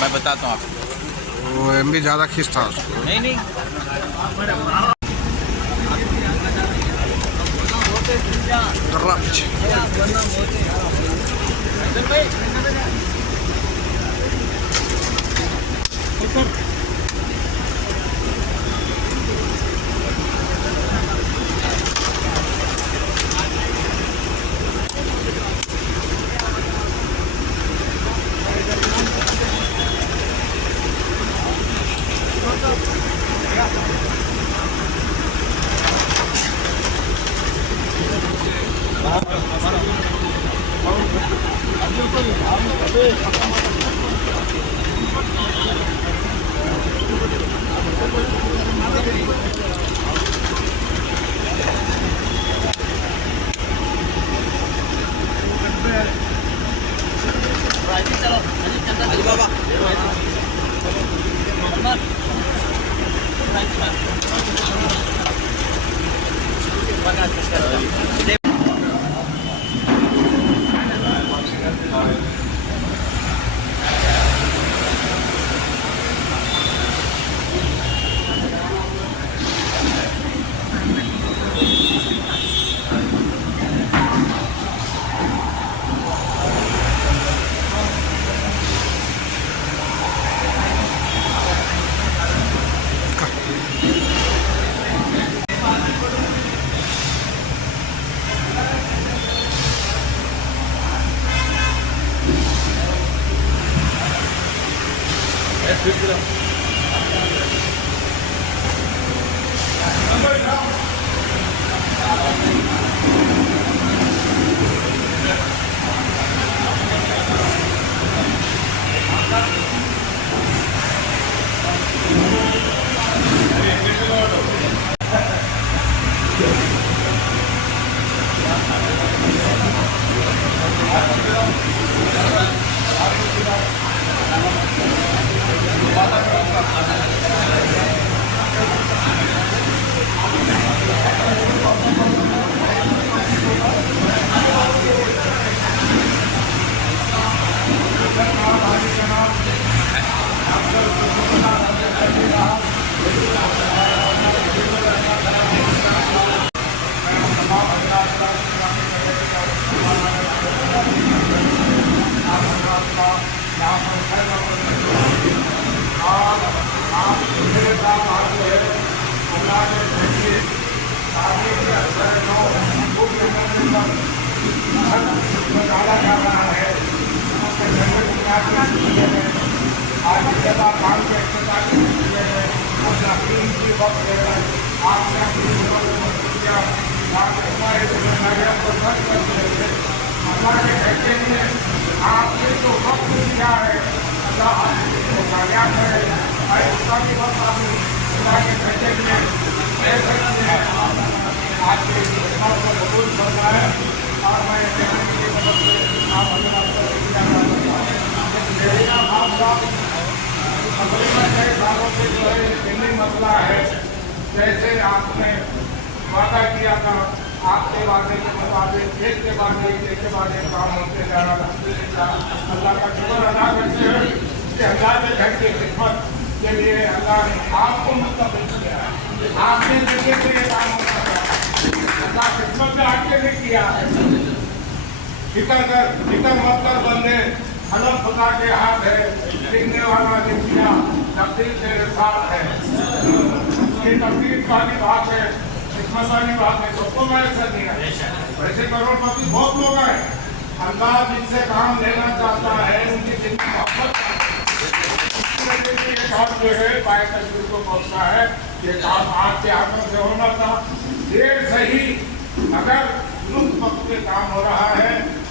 मैं बताता हूँ आपको। वो एमबी ज़्यादा खींचता उसको। नहीं आपने जो वक्त दिया है अल्लाह आपको कामयाब करे। उसका भी वक्त आपने अल्लाह के बच्चे में आज के घटनाओं को कबूल फरमाए और मैं कहने के लिए मदद से आप अल्लाह कई सालों से जो है दिल्ली मसला है, जैसे आपने वादा किया था आपके वादे के मुताबिक एक के बाद एक काम होते जा रहा है। अल्लाह का शुक्र अदा करते हैं कि अल्लाह के घर की खिदमत के लिए अल्लाह ने आपको मुस्तक़बिल किया है। आपने जगह से ये काम होता है, अल्लाह खिदमत में आपके लिए किया है। फिक्र मत कर बंदे, हलम खुदा के हाथ है, लिखने वाला ने किया, तकदीर तेरे साथ है। ये तकदीर वाली बात है, किस्मत वाली बात है, सबको मैसर नहीं है। वैसे करोड़पति बहुत लोग हैं, अल्लाह जिनसे काम लेना चाहता है उनकी जिंदगी मोहब्बत ये काम जो है पाए तकदीर को पहुँचता है। ये काम आपके हाथों से होना था, देर सही अगर दुरुस्त वक्त पे काम हो रहा है।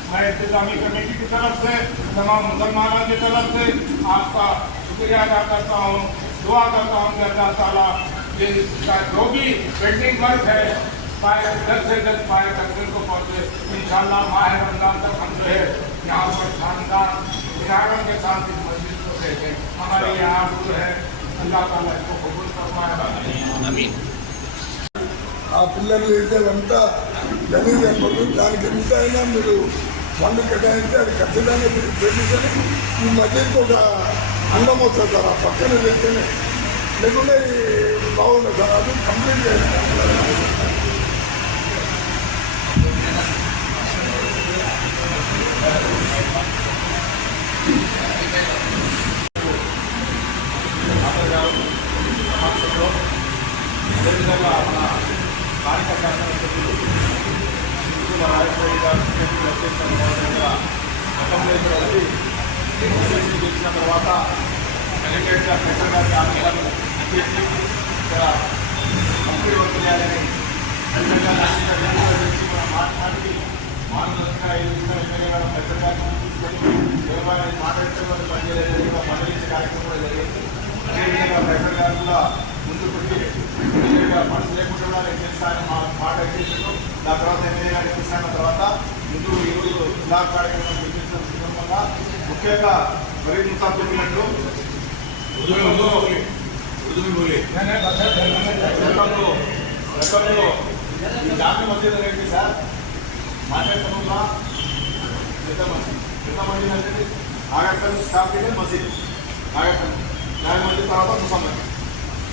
मैं इंतजामी कमेटी की तरफ से तमाम मुसलमानों की तरफ से आपका शुक्रिया अदा करता हूँ। दुआ करता हूँ कि अल्लाह ताला जिसका जो भी पेंडिंग वर्क है पाए जल्द से जल्द पाए तकमील को पहुँचे। इंशाअल्लाह माह रमजान तक हम जो है यहाँ पर शानदार इनारम के साथ इस मस्जिद को देखें। हमारे यहाँ जो है अल्लाह ताला इसको कबूल फरमाए। आमीन। ఆ పిల్లలు వేసేదంతా గలీజ్ అయిపోతుంది. దానికి ఎంత అయినా మీరు ఫండ్ కేటాయించి అది ఖచ్చితంగా మీరు పెట్టించని ఈ మధ్యకి ఒక అందం వస్తుంది సార్. ఆ పక్కన వేస్తేనే లేకుంటే బాగుండదు సార్. అది కంప్లీట్ చేయాలి. స్థానిక శాసనసభ్యులు రాజశేఖర్ గారు గతంలో ఇక్కడ వచ్చి గెలిచిన తర్వాత సెక్రటరీగా స్పెషల్ గారికి ఆదేశాలు చేసి ఇక్కడ కంప్లీట్ వర్క్ చేయాలని స్పెషల్ గారు మాట్లాడి మార్గదర్శకంగా ఎమ్మెల్యే గారు స్పెషల్ గారిని తీసుకొని దేవాలయం మాట్లాడితే పనిచేయలేదు మండలించే కార్యక్రమం కూడా జరిగింది. అదేవిధంగా స్పెషల్ గారు కూడా ముందుకు మనసు లేకుండా కూడా నేను చేస్తాను మాట చేసాను. దాని తర్వాత ఎమ్మెల్యే గారు ఇప్పిస్తాను. తర్వాత ముందు ఈరోజు ఇలా కార్యక్రమం నిర్మించిన సందర్భంగా ముఖ్యంగా ఫరీద్ ముసాబ్ చెప్పినట్టు గతంలో ఈ జాతీయ మసీదు ఏంటి సార్ మాట్లాడుతున్నా పెద్ద మసీద్ అంటే ఆగట్టం స్థాపిత మసీద్ ఆగట్టం దాని మసీద్ తర్వాత ముసమ్మద్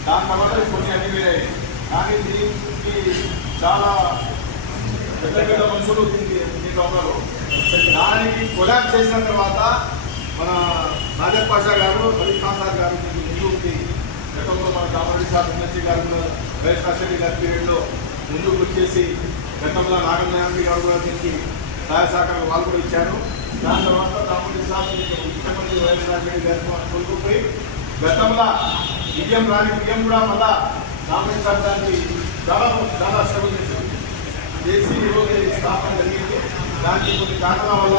దాని తర్వాత కొన్ని అన్ని వేరే. కానీ దీనికి చాలా పెద్ద పెద్ద మనుషులు దీంట్లో ఉన్నారు. దానికి కొలాబ్ చేసిన తర్వాత మన నాజర్ పాషా గారు అలీ ఖాన్ సార్ గారు దీనికి ముందుకు గతంలో మన కామరెడ్డి సార్ ఎమ్మెల్సీ గారు వైఎస్ రాజశేఖర్ గారి పీరియడ్లో ముందుకు వచ్చేసి గతంలో నాగనారాయణ గారు కూడా దీనికి సహాయ సహకారం వాళ్ళు కూడా ఇచ్చారు. దాని తర్వాత కామరెడ్డి సార్ ముఖ్యమంత్రి వైఎస్ రాజశేఖర్ గారిని కొనుక్కుపోయి గతంలో విజయం రాని విజయం కూడా మళ్ళా కాంగ్రెస్ సార్ దానికి చాలా శ్రమ చేసి ఈరోజు స్థాపన జరిగింది. దానికి కొన్ని కారణాల వల్ల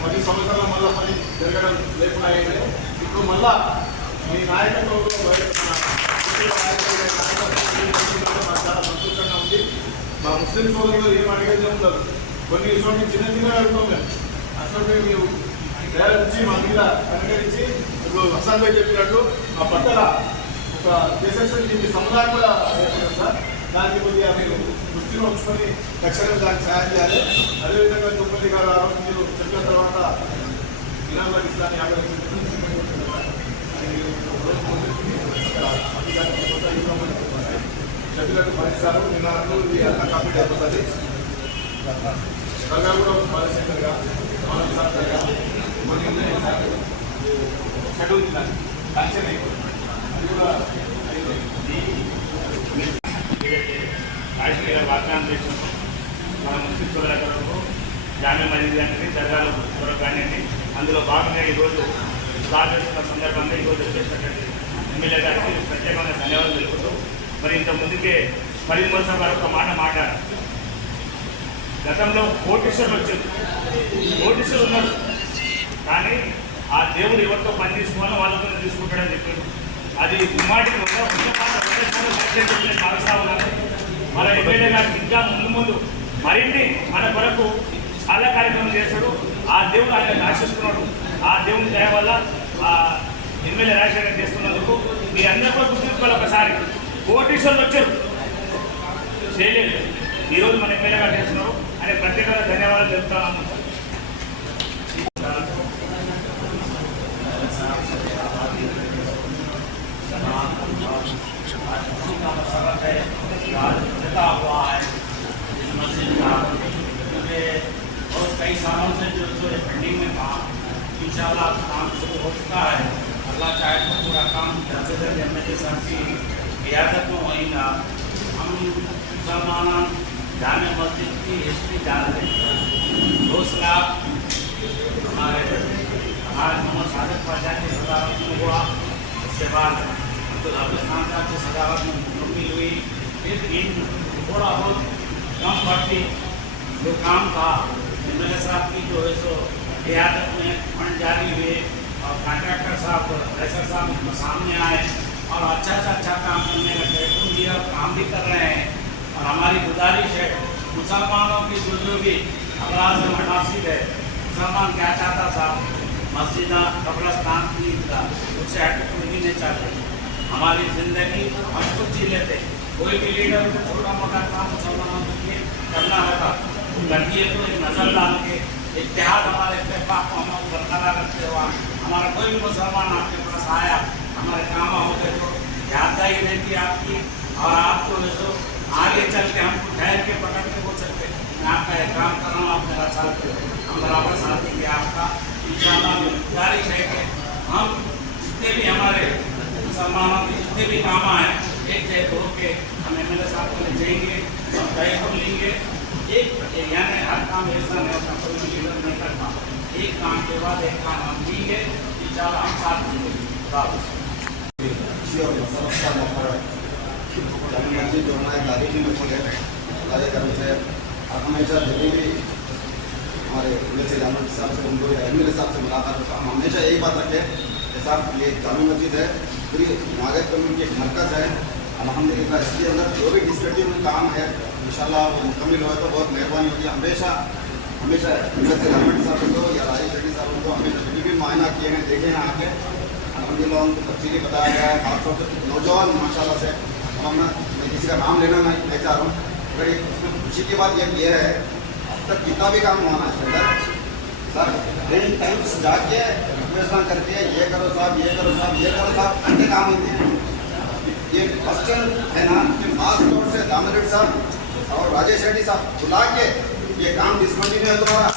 10 సంవత్సరాల మళ్ళీ పని జరగడం లేకుండా అయింది. ఇప్పుడు మళ్ళా మీ నాయకత్వంలో చాలా సంతోషంగా ఉంది. మా ముస్లిం సోదరులు ఏం అడిగేది ఉండదు. కొన్ని ఇటువంటి చిన్న చిన్న అడుగుతాం మేము అసలు మీరు నుంచి మా మీద కనుకరించి ఇప్పుడు హసన్ భాయ్ చెప్పినట్టు ఆ పక్కన ఒక దేశ సముదాయం కూడా ఏర్పడింది సార్. దానికి కొద్దిగా మీరు దృష్టిలో ఉంచుకొని తక్షణం దానికి సాయం చేయాలి. అదేవిధంగా తిరుపతి గారు ఆ రోజు మీరు చెప్పిన తర్వాత ఇనామల్ ఇస్లామీ 50 చెప్పినట్టు భరిస్తారు. నిన్నట్లు ఇది అంతా కంప్లీట్ అయిపోతుంది. త్వరగా కూడా బాలశంకర్గా మానవశాస్త్రగా కొన్ని ఉన్నాయి సార్. షెడ్యూల్ కన్షన్ అయిపోతుంది. అది కూడా రాజశేఖర్ గారు వాగ్దానం చేసినప్పుడు మన ముస్లిం సోదరులకు జామీయా మసీద్ కానీ దర్గాల కొరకు కానివ్వండి అందులో భాగంగా ఈరోజు స్టార్ట్ చేస్తున్న సందర్భంగా ఈరోజు చేసినటువంటి ఎమ్మెల్యే గారికి ప్రత్యేకంగా ధన్యవాదాలు తెలుపుతూ మరి ఇంత ముందుకే ఫరీద్ ముసాబ్ గారు ఒక మాట మాట్లాడారు. గతంలో కోటీశ్వరులు వచ్చింది, కోటీశ్వరులు ఉన్నారు కానీ ఆ దేవుడు ఎవరితో పని తీసుకోవాలో వాళ్ళతో తీసుకుంటాడని చెప్పారు. అది ముమ్మాటికి భావిస్తా ఉన్నారు. మన ఎమ్మెల్యే గారికి ఇంకా ముందు మరిన్ని మన కొరకు చాలా కార్యక్రమం చేస్తాడు. ఆ దేవుడు ఆయన ఆశిస్తున్నాడు. ఆ దేవుని దయ వల్ల ఆ ఎమ్మెల్యే రాజశేఖర్ చేస్తున్నందుకు మీ అందరూ కూడా గుర్తుంచుకోవాలి. ఒకసారి కోటీశ్వరులు వచ్చారు చేయలేదు, ఈరోజు మన ఎమ్మెల్యే గారు చేస్తున్నారు అనే ప్రత్యేకంగా ధన్యవాదాలు చెప్తాను. हुआ है इस मस्जिद का, क्योंकि और कई सालों से जो पेंडिंग में था इंशाअल्लाह काम शुरू हो चुका है। अल्लाह चाहे तो पूरा काम जल्द से जल्द एमएलए साहब की क़ियादत में होगा। हम मुसलमान जामे मस्जिद की हिस्ट्री जानते हैं। 2 लाख हमारे मोहम्मद सादिक पाशा की सदारत में हुआ, उसके बाद अब्दुल हाफिज खान साहब की सदारत में मुकम्मल हुई। फिर इन थोड़ा बहुत कम बढ़ती जो काम था एमएलए साहब की जो है सो क़ियादत में फंड जारी हुए और कॉन्ट्रैक्टर साहब फैसर साहब सामने आए और अच्छा काम करने का प्रयत्न दिया काम भी कर रहे हैं। और हमारी गुजारिश है मुसलमानों की जो भी अमराज मनासिब है, मुसलमान क्या चाहता था, मस्जिद कब्रस्तान की उससे हट कोई भी नहीं चाहते। हमारी ज़िंदगी हम खुद जी लेते। कोई भी लीडर को छोटा मोटा काम मुसलमानों के लिए करना होता तो करती है, तो एक नज़र डाल के इत्तेहाद हमारे इत्तेफाक को हम बरकरार रखते हुआ हमारा कोई भी मुसलमान आपके पास आया, हमारे काम हो गए तो याददारी रहती आपकी। और आपको जो आगे चल के हमको ठहर के पकड़ के बोल सकते मैं आपका एहतराम कर रहा हूँ, आप मेरा साथ दो, हम बराबर साथ देंगे आपका। इंशाअल्लाह गुजारिश है कि हम जितने भी हमारे मुसलमानों के जितने भी काम आए एक जगह हो के हम MLA साहब को ले जाएंगे, हम तय कर लेंगे। एक यानी हर काम ऐसा नहीं होता, कोई भी लीडर नहीं करता, एक काम के बाद एक काम हम लेंगे, इंशाअल्लाह हम साथ देंगे। मस्जिद जो हमारे तारीखी मस्जिद है, अल्लाह करम से हमेशा जब भी हमारे जैसे जामिया साहब से उनको MLA साहब से मुलाकात होता हम हमेशा यही बात रखें कि साहब ये जामिया मस्जिद है, पूरी नागरिक कम्युनिटी एक मरकज़ है अल्हम्दुलिल्लाह। इसके अंदर जो भी डिस्कटिव काम है इंशाअल्लाह वो मुकम्मल हुआ तो बहुत मेहरबानी होगी। हमेशा हमेशा जैसे जामिया साहब को या राजेश रेड्डी साहब को हमेशा कभी भी मुआयना किए हैं, देखे हैं आके अल्हम्दुलिल्लाह उनको तफसीली बताया गया है। खासतौर से नौजवान माशाल्लाह से मैं किसी का नाम लेना नहीं चाह रहा हूँ, मगर इसमें खुशी की बात ये है अब तक जितना भी काम हुआ ना इसके अंदर सर 10 टाइम्स जाके रिक्वेस्ट करके ये करो साहब, ये करो साहब, ये करो साहब, अन्य काम होते हैं। ये फर्स्ट है ना कि खास तौर से जामिया रेड्डी साहब और राजेश रेड्डी साहब बुला के ये काम डिस्कंटिन्यू है तुम्हारा,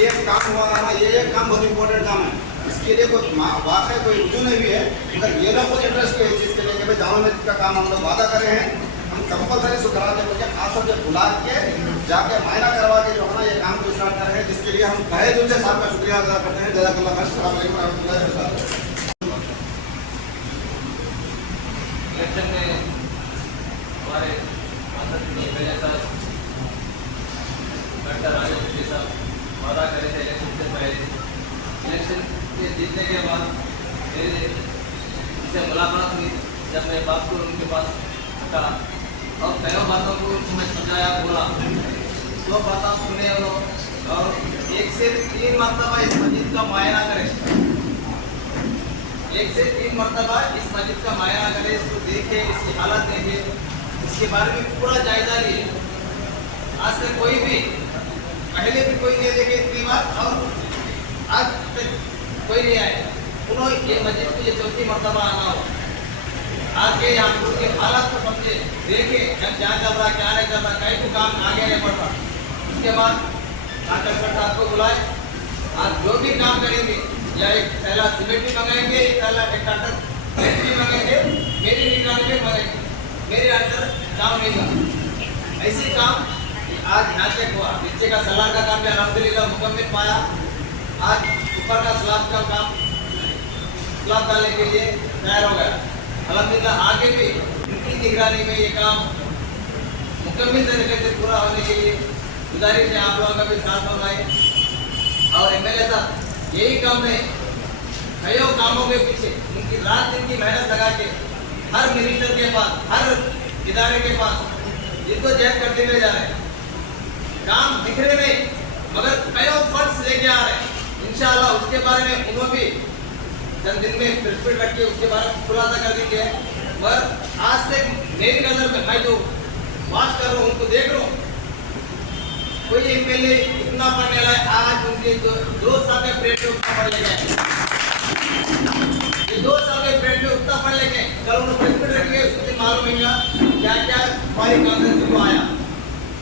ये काम हुआ है ना, ये काम बहुत इंपॉर्टेंट काम है, इसके लिए कोई वाकई कोई रुझू नहीं हुई है। मगर ये लोग खुद इंटरेस्ट हुए इस चीज़ के लिए कि भाई जामिया मस्जिद का काम हम लोग वादा कर रहे हैं, हम कंपलसरी इसको कराते हैं, खास तौर से बुला के जाके मायना करवा के जो है ना ये काम को स्टार्ट कर रहे हैं, जिसके लिए हम तहे दिल से साहब का शुक्रिया अदा करते हैं। जज़ाकल्लाह खैर। अस्सलाम वालेकुम रहमतुल्लाहि व बरकातहू। इलेक्शन में हमारे आदरणीय MLA साहब डॉक्टर राजेश रेड्डी साहब वादा करे थे इलेक्शन से पहले, इलेक्शन के जीतने के बाद मेरे से मुलाकात हुई। जब मैं बात को उनके पास कहा और कई बातों को मैं समझाया, बोला, दो बातें सुने और 1 से 3 मरतबा इस मस्जिद का मुआयना करें, 1 से 3 मरतबा इस मस्जिद का मुआयना करें, इसको देखे, इसकी हालत देखे, इसके बारे में पूरा जायजा लिए। आज से कोई भी पहले भी कोई नहीं देखे इतनी बार और आज तक कोई नहीं आए, उन्होंने ये मस्जिद को ये 4थी मरतबा आना हो, आके यहाँ उनके हालत को समझे, देखे क्या चल रहा, क्या नहीं चल रहा, कहीं को काम आगे नहीं बढ़ रहा। उसके बाद डॉक्टर साहब को बुलाए, आज जो भी काम करेंगे या एक पहला सीमेंट भी मंगाएंगे, एक पहला एक डॉक्टर भी मंगाएंगे, मेरी निगरानी में मंगाएंगे, मेरे अंदर काम नहीं हुआ। ऐसे काम आज यहाँ तक हुआ। नीचे का सलार का काम भी अल्हम्दुलिल्लाह मुकम्मल पाया। आज ऊपर का स्लाब का काम स्लाब डालने के लिए तैयार हो गया। अल्हम्दुलिल्लाह आगे भी उनकी निगरानी में ये काम मुकम्मल तरीके से पूरा होने के लिए गुजारिश है आप लोगों का भी साथ बनाए। और MLA साहब यही काम है, कई कामों के पीछे उनकी रात दिन की मेहनत लगा के हर मिनिस्टर के पास, हर इदारे के पास जिद्दोजहद करते हुए जा रहे हैं। काम दिख रहे नहीं मगर कई फंड्स लेके आ रहे हैं। इंशाअल्लाह उसके बारे में उन्होंने भी चंद दिन में प्रेस मीट रख के उसके बारे में खुलासा कर देंगे। मगर आज तक मेरी नज़र में मैं जो बात कर रहा हूँ उनको देख रहा हूँ, कोई MLA इतना पढ़ने लाए, आज उनके 2 साल के पीरियड में उतना पढ़ लेंगे, ये 2 साल के पीरियड में उतना पढ़ लेंगे। कल उन्होंने प्रेस मीट रखी, उससे मालूम होगा क्या क्या हमारी कांग्रेस को आया,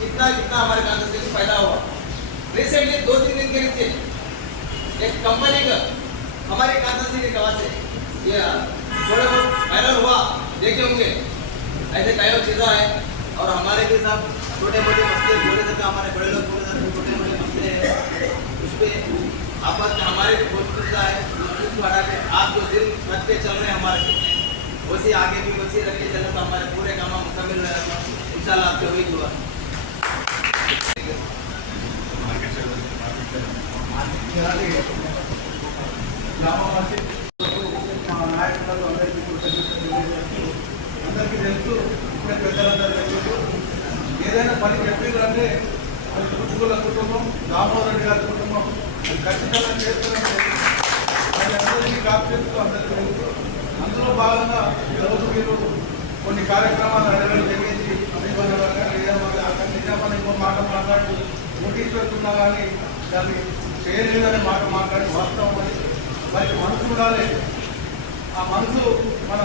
कितना कितना हमारे कांग्रेस को फायदा हुआ। रिसेंटली 2-3 दिन के नीचे एक कंपनी का हमारे कांग्रेस के कहा से ये थोड़े बहुत वायरल हुआ, देखे होंगे, ऐसे कई चीज़ें हैं। और हमारे भी साथ छोटे मोटे मसले बोले थे, हमारे बड़े लोग बोले थे छोटे मोटे मसले हैं, उस पर आपस में हमारे भी बहुत चिंता है। उसको हटा के आप जो दिन रख के चल रहे हैं हमारे वैसे आगे भी वैसे रख के चले तो हमारे पूरे काम मुकम्मल रहेगा इंशाल्लाह। आपसे वही दुआ। అందరికీ తెలుసు ఇప్పుడే పెద్దలందరూ చెప్పారు. ఏదైనా పని చెప్పారంటే అది కుటుంబుల కుటుంబం, రామోహన్ రెడ్డి గారి కుటుంబం, అది ఖచ్చితంగా చేస్తారంటే అది అందరికీ కాకపోతే అందరికీ తెలుసు. అందులో భాగంగా ఈరోజు మీరు కొన్ని కార్యక్రమాలు అడగడం జరిగింది. నిజామని ఇంకో మాట మాట్లాడి నోటీస్ పెడుతున్నా కానీ దాన్ని చేయలేదనే మాట మాట్లాడి వాస్తవం అని మరి మనసు ఉండాలి. ఆ మనసు మన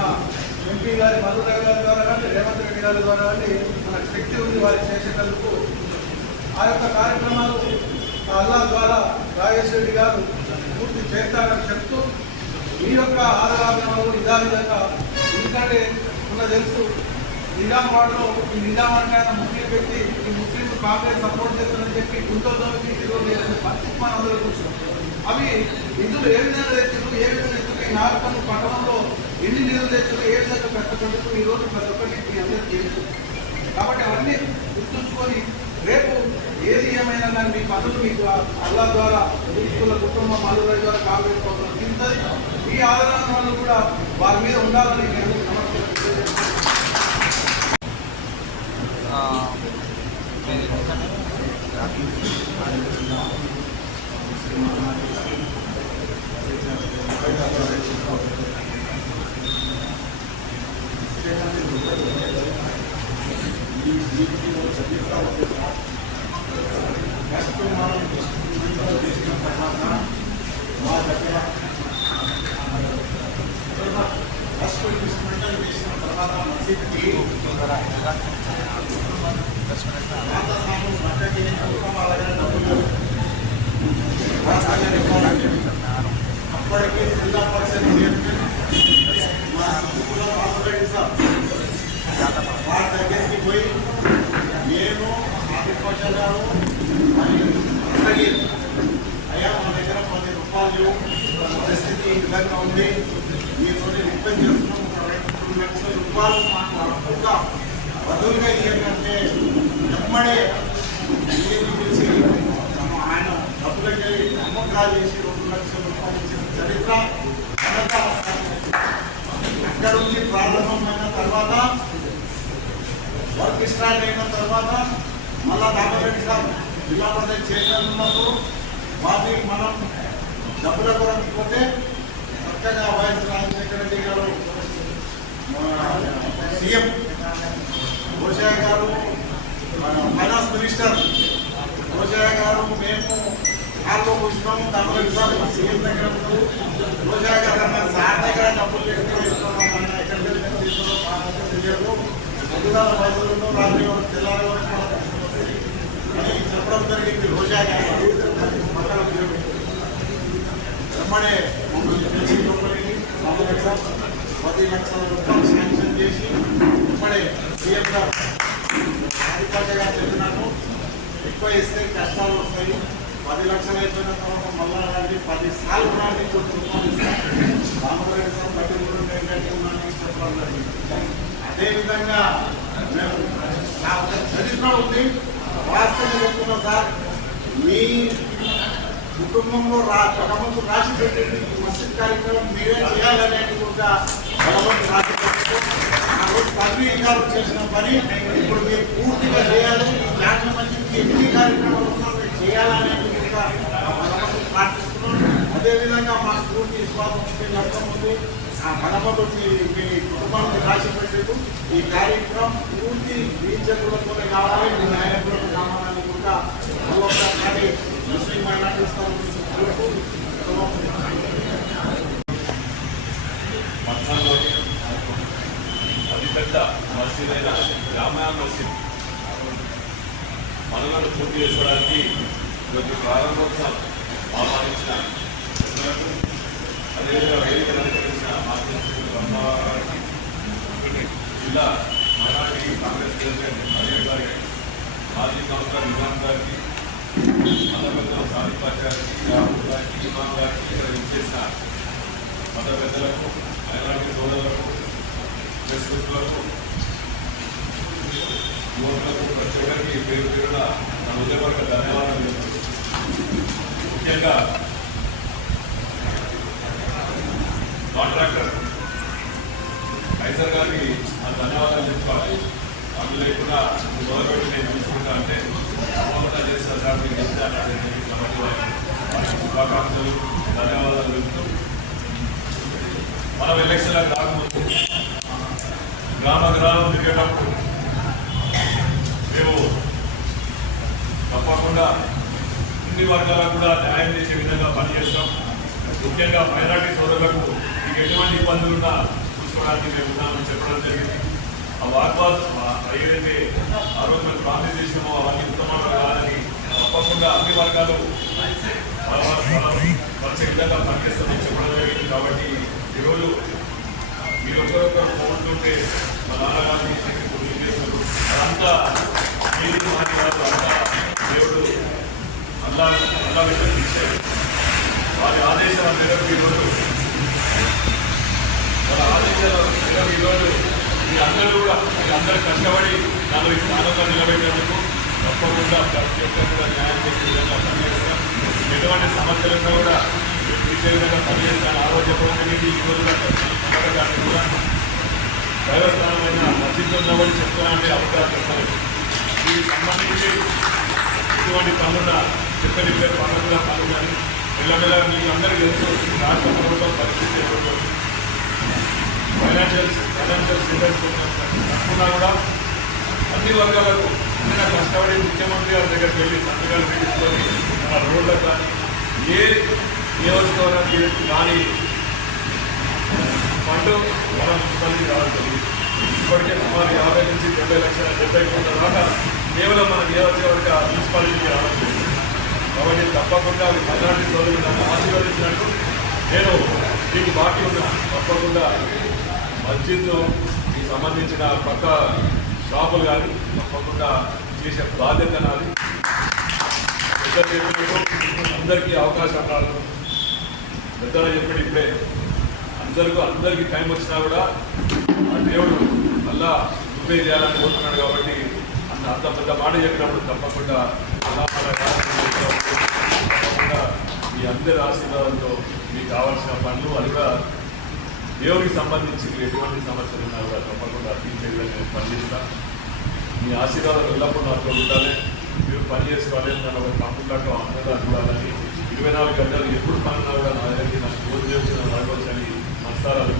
ఎంపీ గారి మధుర గారి ద్వారా కానీ రేవంత్ రెడ్డి గారి ద్వారా కానీ మన శక్తి ఉంది వారికి చేసేటందుకు. ఆ యొక్క కార్యక్రమాలు అల్లా ద్వారా రాజేష్ రెడ్డి గారు పూర్తి చేస్తారని చెప్తూ మీ యొక్క ఆదరాభిమానులు ఇదా విధంగా ఎందుకంటే ఉన్న తెలుసు నిజామాబాద్లో ఈ నిజాం అంటే ముస్లిం వ్యక్తి ఈ ముస్లిం కాంగ్రెస్ సపోర్ట్ చేస్తుందని చెప్పి గుంటూరులో ఈరోజు లేదని పరిస్థితి మన అందరూ చూసాం. అవి నిధులు ఏ విధంగా తెచ్చారు, ఏ విధంగా తెచ్చారు, ఈ నాగపల్లి పట్టణంలో ఎన్ని నిధులు తెచ్చారు, ఏ విధంగా కష్టపడుతూ ఈరోజు ప్రతి ఒక్కటి మీ అందరూ తెలుసు. కాబట్టి అవన్నీ గుర్తుంచుకొని రేపు ఏది ఏమైనా కానీ మీ పనులు మీకు అల్లా ద్వారా స్కూళ్ళ కుటుంబం మధురై ద్వారా కాంగ్రెస్ ప్రభుత్వం తింటుంది. ఈ ఆదరణ వాళ్ళు కూడా వారి మీద ఉండాలని నేను అప్పటికి జిల్లా పరిషత్ వారి దగ్గరికి పోయి నేను ఆదిపక్ష గారు మరియు అయ్యా మన దగ్గర 10 రూపాయలు పరిస్థితి ఈ విధంగా ఉంది, మీతో రిక్వెస్ట్ చేస్తున్నాం, ఒక 2 లక్షల రూపాయలు మాకు అప్పుగా బదులుగా ఇవ్వకంటే ఎమ్మడే పిలిచి ఆయన డబ్బులకి అమ్మకాలు చేసి 2 లక్షల రూపాయలు ఇచ్చిన చరిత్ర అక్కడ నుంచి ప్రారంభమైన తర్వాత వర్క్ స్టార్ట్ అయిన తర్వాత మళ్ళా దామరెడ్డి సార్ జిల్లా పరిషత్ చైర్మన్ ఉన్నప్పుడు వాటిని మనం డబ్బుల కొరకు పోతే చక్కగా వైఎస్ రాజశేఖర రెడ్డి గారు సీఎం రోషయ్య గారు ఫైనాన్స్ మినిస్టర్ రోషయ్య గారు మేము హాల్లో కూర్చున్నాము. దామరెడ్డి సార్ సీఎం దగ్గర రోషయ్య గారు అన్నారు సార్ దగ్గర డబ్బులు ఎక్కడ తెలియదు పొద్దుగాల బదులు రాత్రి తెల్లారి అని చెప్పడం జరిగింది. రోజా గారు వెంబడే మమ్మల్ని పిలిచి లోపలికి 10 లక్షల రూపాయలు శాంక్షన్ చేసి వెంబడే సీఎం గారు ఆధిపత్యంగా చెప్పినాను, ఎక్కువ ఇస్తే కష్టాలు వస్తాయి, 10 లక్షలు అయిపోయిన తర్వాత మళ్ళా రండి 10 సార్లు రాండి కొన్ని రూపాయలు ఇస్తాను రామరెడ్డి సార్ బట్టి ఏంటంటే ఉన్నాను చెప్పడం జరిగింది. అదేవిధంగా మేము చరిత్ర ఉంది వాస్తవం చెప్తున్నాం సార్. మీ కుటుంబంలో భగవంతు రాసి పెట్టండి ఈ మసీద్ కార్యక్రమం మీరే చేయాలనేది కూడా భగవంతు రాసి పెట్టారు. ఆ రోజు తల్లి గారు చేసిన పని ఇప్పుడు మీరు పూర్తిగా చేయాలి. ఈ జాతీయ మసీద్కి ఎన్ని కార్యక్రమాలు ఉన్నా మీరు చేయాలనేది కూడా భగవంతు ప్రార్థిస్తున్నాం. అదేవిధంగా మా పూర్తి విశ్వాసం ఉంది, నమ్మకం ఉంది. ఆ భగవంతుడికి మీ కుటుంబానికి రాసి పెట్టేది ఈ కార్యక్రమం పూర్తి బీజకులతోనే కావాలి, మీ నాయకులకు కావాలని కూడా మళ్ళొకసారి ముస్లిం మైనారిటీ పట్టణంలోని అతిపెద్ద మసీద్ అయిన జామియా మసీద్ పనులను పూర్తి చేసుకోవడానికి ఈరోజు ప్రారంభోత్సవం ఆహ్వానించిన అదేవిధంగా వేదికలు అలంకరించిన గారికి జిల్లా మైనారిటీ కాంగ్రెస్ ప్రెసిడెంట్ అజయ్ గారికి, మాజీ కౌన్సిలర్ ఇమాన్ గారికి, మత పెద్దల సాదిక్ గారికి, రాహుల్ గారికి, ఇమాన్ గారికి, ఇక్కడ విచ్చేసిన మత పెద్దలకు, మైనారిటీ సోదరులకు, ప్రెస్ మిత్రులకు, యువకులకు ప్రతి ఒక్కరికి పేరు పేరున నా హృదయపూర్వక ధన్యవాదాలు చెప్తున్నాను. ముఖ్యంగా కాంట్రాక్టర్ ఐజర్ గారికి ధన్యవాదాలు చెప్పుకోవాలి. లేకుండా మొదలుపెట్టి నేను చూసుకుంటా అంటే తప్పకుండా చేసిన సార్ మీకు చెప్తాను శుభాకాంక్షలు ధన్యవాదాలు చెప్తూ మనం ఎలక్షన్లకు రాకముందు గ్రామం తిరిగేటప్పుడు మేము తప్పకుండా అన్ని వర్గాలకు కూడా న్యాయం చేసే విధంగా పనిచేస్తాం. ముఖ్యంగా మైనార్టీ సోదరులకు మీకు ఎటువంటి ఇబ్బందులున్నా చూసుకోవడానికి మేము ఉన్నామని చెప్పడం జరిగింది. ఆ వాగ్వాదం ఏదైతే ఆ రోజు మేము ప్రామిస్ చేసినామో అవన్నీ ఉత్తమంగా కాదని తప్పకుండా అన్ని వర్గాలు పరిచే విధంగా పనిచేస్తామని చెప్పడం జరిగింది. కాబట్టి ఈరోజు మీరు ఒకరొకరు పోతుంటే మా నాన్నగారిని పూర్తి చేస్తున్నారు. అదంతా మీరు మాటి వారు అంతా దేవుడు అల్లా ఇచ్చారు. వారి ఆదేశాల మేరకు ఈరోజు మీరందరూ కూడా మీరందరూ కష్టపడి నన్ను ఈ స్థానంలో నిలబెట్టేందుకు తప్పకుండా ప్రతి ఒక్కరు కూడా న్యాయం చేసే విధంగా పనిచేస్తాం. ఎటువంటి సమస్యలున్నా కూడా తీసే విధంగా పనిచేస్తాను. ఆ రోజు చెప్పడం జరిగింది. ఈ రోజు గారిని కూడా దైవస్థానమైన మసీదులో నిలబడి చెప్తానంటే అవకాశం చెప్తాను. దీనికి సంబంధించి ఇటువంటి పనుల చెప్పని పనులు కూడా పనులు కానీ మెల్లమెల్ల మీకు అందరికీ తెలుసు రాష్ట్ర ప్రభుత్వం పరిస్థితి ఫైనాన్షియల్ స్టేటస్ తప్పకుండా కూడా అన్ని వర్గాలకు ఏదైనా కష్టపడి ముఖ్యమంత్రి గారి దగ్గరికి వెళ్ళి సంతకాలు పెట్టించుకొని మన రోడ్లకు కానీ ఏ నియోజకవర్గానికి కానీ ఫండ్ మన మున్సిపాలిటీ రావడం జరిగింది. ఇప్పటికే సుమారు 50 నుంచి 70 లక్షల 70 కోట్ల దాకా కేవలం మన నియోజకవర్గ మున్సిపాలిటీకి రావడం జరిగింది. కాబట్టి తప్పకుండా మైనార్టీ సోదరులు నన్ను ఆశీర్వదించినట్టు నేను మీకు బాకీ ఉన్నా తప్పకుండా మస్జిద్లో మీకు సంబంధించిన పక్క షాపులు కానీ తప్పకుండా చేసే బాధ్యత నాది. పెద్దలు చెప్పినట్టు అందరికీ అవకాశం రాదు. పెద్దలు చెప్పినట్టు ఇప్పుడే అందరికీ టైం వచ్చినా కూడా ఆ దేవుడు మళ్ళా నువ్వే చేయాలని కోరుతున్నాడు. కాబట్టి అంత పెద్ద మాట చెప్పినప్పుడు తప్పకుండా తప్పకుండా మీ అందరి ఆశీర్వాదంతో మీకు కావాల్సిన పనులు అదిగా దేవుడికి సంబంధించి ఎటువంటి సమస్యలు ఉన్నా కూడా తప్పకుండా తీర్చే విధంగా నేను పనిచేస్తాను. మీ ఆశీర్వాదం ఎల్లప్పుడూ నాతో ఉండాలి. మీరు పని చేసుకోవాలి. నన్ను ఒక కంప్యూటర్లో అందరూ చూడాలని 24 గంటలు ఎప్పుడు పనున్నా కూడా నా దగ్గరికి నాకు రోజు చేసిన నడవచ్చని మనసారాలు